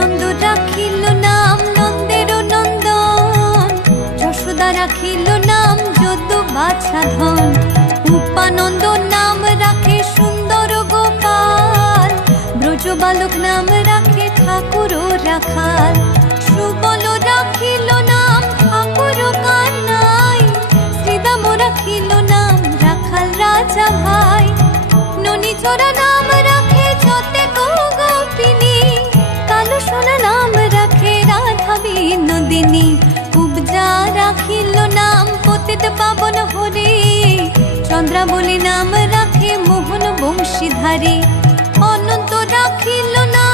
নন্দ রাখিল নাম নন্দের নন্দন, যশোদা রাখিল নাম যদু বাছা ধন, উপানন্দ নাম রাখে সুন্দর গোপাল, ব্রজ বালক নাম রাখে ঠাকুর রাখাল, সুবল রাখিল নাম ঠাকুর কানাই, শ্রীদাম রাখিল নাম রাখাল রাজা ভাই, ননীচরা নাম রাখে যতে গোপিনী, কালো সোনা নাম রাখে রাধা বিনোদিনী, কুবজা রাখিল নাম পতিত পাবন হরি, চন্দ্রাবলী নাম রাখে মোহন বংশীধারী, অনন্ত রাখিল নাম